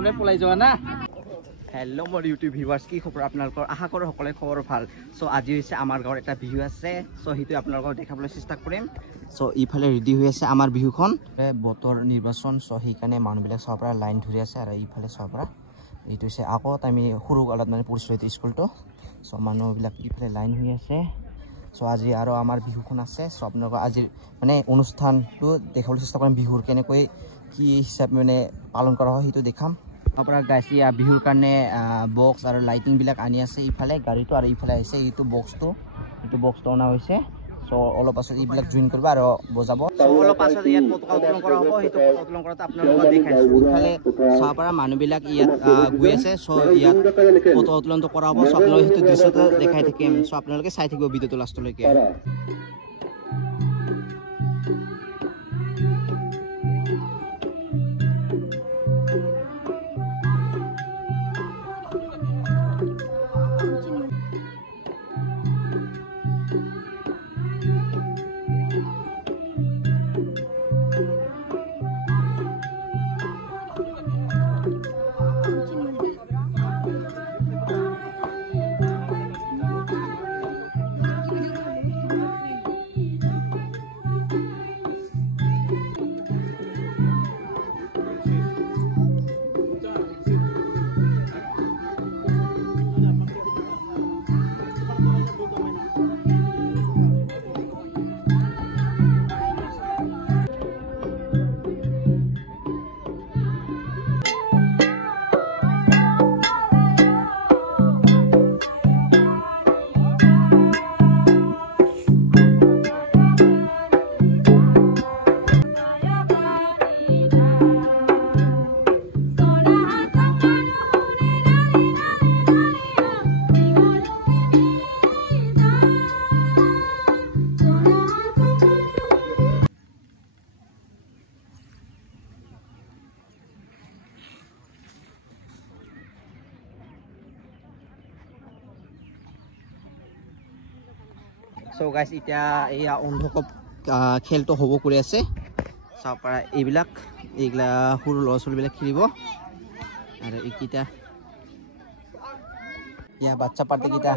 আমৰা পলাই যাওয়া না হেল্ল' মোৰ ইউটিউব ভিউৱাৰ্ছ কি খবৰ আপোনালোকৰ আশা কৰোঁ সকলোৰে খবৰ ভাল চ' আজি হৈছে আমাৰ গাঁৱৰ এটা বিহু আছে চ' সেইটো আপোনালোকক দেখাবলৈ চেষ্টা কৰিম চ' ইফালে ৰেডি হৈ আছে আমাৰ বিহুখন বতৰ নিৰ্বাচন চ' সেইকাৰণে মানুহবিলাক চাব পৰা লাইন ধৰি আছে আৰু ইফালে চাব পৰা এইটো হৈছে আগত আমি সৰু কালত মানে পঢ়িছিলোঁ এইটো স্কুলটো চ' মানুহবিলাক ইফালে লাইন হৈ আছে চ' আজি আৰু আমাৰ বিহুখন আছে চ' আপোনালোকৰ আজিৰ মানে অনুষ্ঠানটো দেখাবলৈ চেষ্টা কৰিম বিহুৰ কেনেকৈ কি হিচাপে মানে পালন কৰা হয় সেইটো দেখাম আপোনাৰ গাইছে বিহুৰ কাৰণে বক্স আৰু লাইটিং বিলাক আনি আছে ইফালে গাড়ীটো আৰু ইফালে আহিছে এইটো বক্সটো অনা হৈছে চ' অলপ পাছত এইবিলাক জইন কৰিব আৰু বজাব অলপ পাছত ইয়াত পতাকা উত্তোলন কৰা হ'ব সেইটো পতাকা উত্তোলন কৰাটো আপোনালোকক দেখাইছোঁ ইফালে চাব পৰা মানুহবিলাক ইয়াত গৈ আছে চ' ইয়াত পতাকা উত্তোলনটো কৰা হ'ব চ' আপোনালোকে সেইটো দৃশ্যটো দেখাই থাকিম চ' আপোনালোকে চাই থাকিব ভিডিঅ'টো লাষ্টলৈকে চ' গাইছ এতিয়া এয়া অন্ধকপ খেলটো হ'ব কৰি আছে চাব পৰা এইগিলা সৰু ল'ৰা ছোৱালীবিলাক খেলিব আৰু এইকেইটা ইয়া বাচ্চা পাৰ্টিকেইটা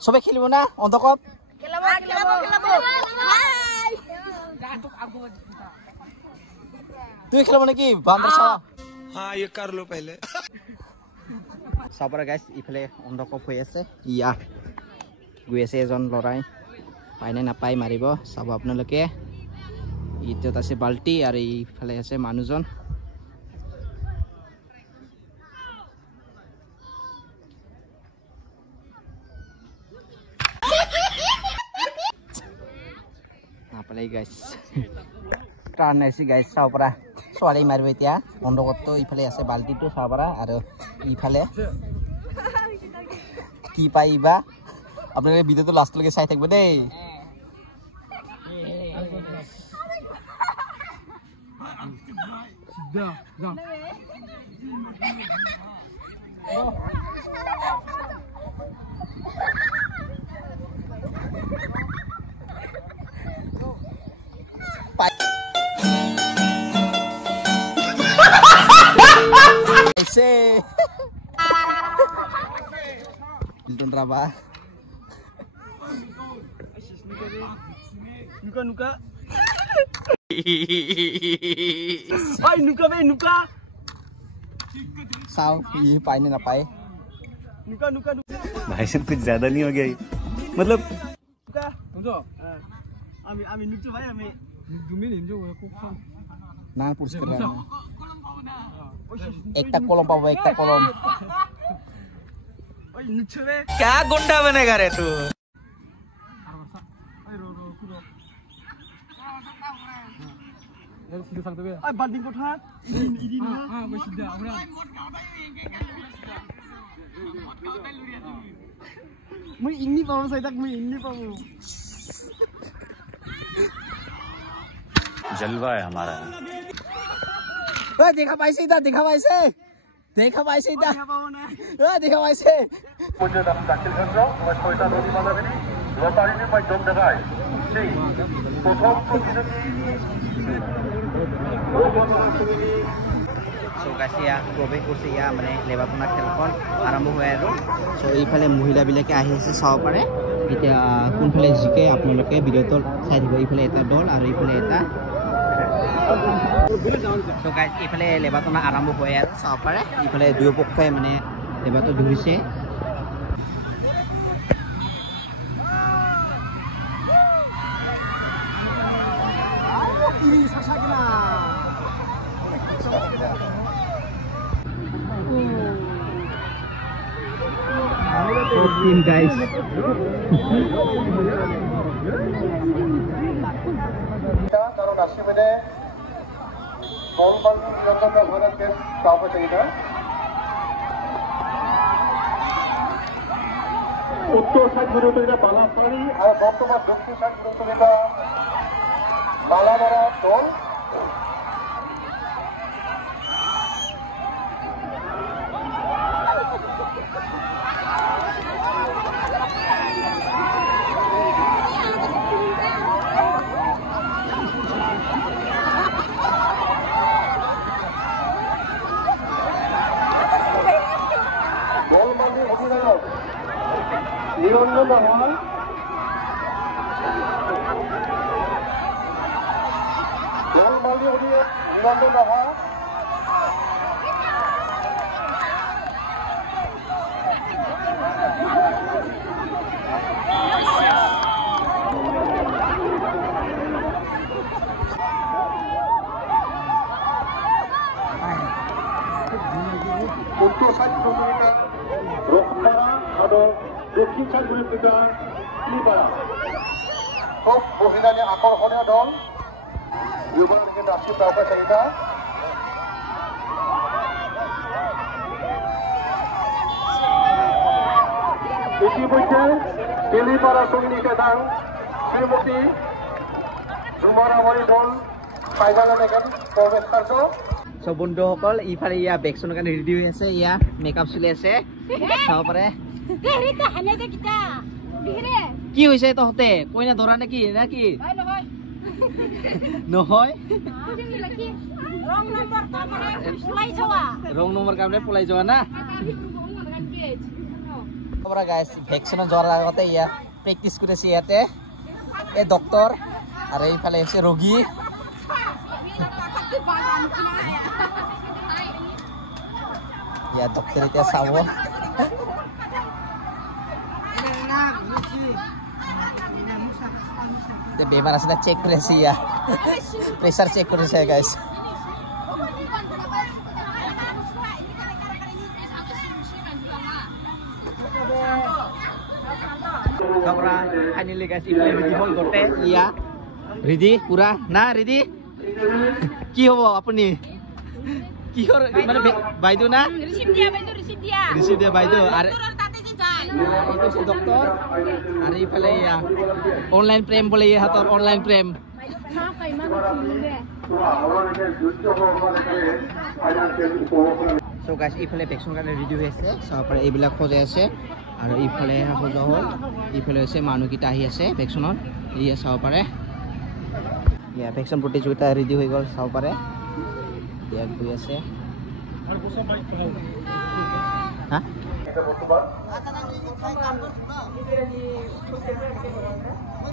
চবে খেলিব না অন্ধকপ তুমি খেলাব নেকি চাব পৰা গাইছ ইফালে অন্ধকপ হৈ আছে ইয়া গৈ আছে এজন ল'ৰাই পাইনে নাপায় মাৰিব চাব আপোনালোকে ইটোত আছে বাল্টি আৰু এইফালে আছে মানুহজন নাপালে গাইছ টাৰ্ণ আহিছে গাইছ চাব পৰা ছোৱালী মাৰিব এতিয়া অন্ধকপটো ইফালে আছে বাল্টিটো চাব পৰা আৰু ইফালে কি পাইবা আপোনালোকে ভিডিঅ'টো লাষ্টলৈকে চাই থাকিব দেই Hilton Raba nuka ay nuka sao ये पानी ना पाए nuka भाई साहब कुछ ज्यादा नहीं हो गया मतलब nuka समझो आमी नुकतो भाई आमी दुमी निंजो कोक ना पुरस्कार एकटा कलम पाबो एकटा कलम ओय नुचवे क्या गुंडा बनेगा रे तू Ay banding ko ha. Ini na. Masida. May inni pa mo sa itak may inni pa mo. जलवा है हमारा देखा भाई से इधर देखा भाई से देखा भाई से मुझे नाम दाखिल कर रहा हूँ मैं कोयटा नदी माला में लतारी में मैं दम जगह है ठीक प्रथम प्रतिनिधि গাইছ ইয়া প্ৰৱেশ কৰিছে ইয়া মানে লেবাপনা খেলখন আৰম্ভ হয় আৰু চ' এইফালে মহিলাবিলাকে আহি আছে চাব পাৰে এতিয়া কোনফালে জিকে আপোনালোকে ভিডিঅ'টো চাই দিব এইফালে এটা দল আৰু এইফালে এটা চ' গাইছ এইফালে লেবাপনা আৰম্ভ হয় আৰু চাব পাৰে এইফালে দুয়ো পক্ষই মানে লেবাটো ধৰিছে team guys কারণ আশীর্বাদে বল বাংলা নিরন্তর ভারতকে চাপ চাহিদা উত্তর সাইড বিরোধিতা বালাপাড়ি আর বর্তমান দক্ষিণ সাইড বিরোধিতা বালাবড়া দল নিরঞ্জন রহমান জলমালি নিরঞ্জন রহমান উত্তর সাইড প্রতিযোগিতা রক্ষারা আর দক্ষিণ সাইড প্রতিযোগিতা ক্লিপারা খুব মহিলাদের আকর্ষণীয় দল দুজন কিন্তু আসছে প্রাপ্য চাহিদা ইতিমধ্যে ক্লিপারা সৈনিকের দান শ্রীমতী ঝুমারামণি দল ফাইনালে দেখেন প্রবেশ কার্য চ' বন্ধুসকল ইফালে ইয়া ভেকচিনৰ কাৰণে ৰেডি হৈ আছে ইয়া মেকআপ চলি আছে চাব পাৰে কি হৈছে তহঁতে কইনা ধৰা নেকি না কি নহয় ৰং নম্বৰ কাৰণে পলাই যোৱা না গাইছ ভেকচিনত যোৱাৰ আগতে ইয়া প্ৰেক্টিচ কৰিছে ইয়াতে এই ডক্তৰ আৰু এইফালে হৈছে ৰোগী ya dokter itu sawo itu beban aslinya cek presi ya pressure cek kursi ya guys Kapra finally guys ini ready hol gote iya ready pura na ready কি হবো আপনি কি হর মানে বাইদু না রিসিভ দিয়া বাইদু আর এটা সে ডক্টর আর এইফালে অনলাইন প্রেম বলে হাতর অনলাইন প্রেম সো গাইস এইফালে ভেকচিন কাৰণে ৰেডি হৈ আছে চাব পাৰে এইবিলাক খোজাই আছে আৰু এইফালে খোজা হ'ল এইফালে হৈছে মানুহকেইটা আহি আছে ভেকচিনত এই চাব পাৰে ইয়া ভেকচিন প্ৰতিযোগিতা ৰেডি হৈ গ'ল চাব পাৰে ইয়াত গৈ আছে হা এটা বৰ্তমান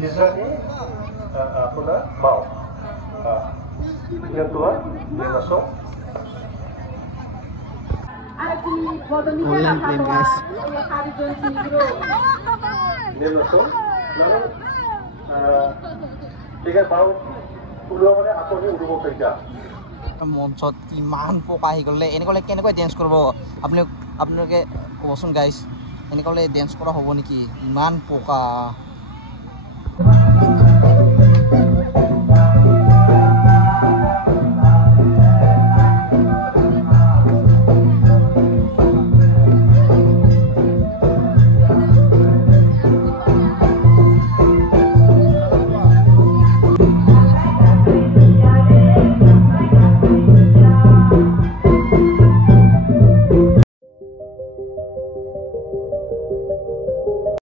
নিজানি আপনাৰ মাও নিয়ন্ত্ৰণ নিৰ্বাচন অনলাইন প্ৰেম গাইস নিৰ্বাচন ঠিক আছে মাও ওলোৱা মানে আপুনি উড়িব পাৰিবা মঞ্চত কিমান পোক আহি গ'লে এনেকৈ কেনেকৈ ডেন্স কৰিব আপোনালোকে ক'বচোন গাইছ এনেকৈ ডেন্স কৰা হ'ব নেকি ইমান পোকা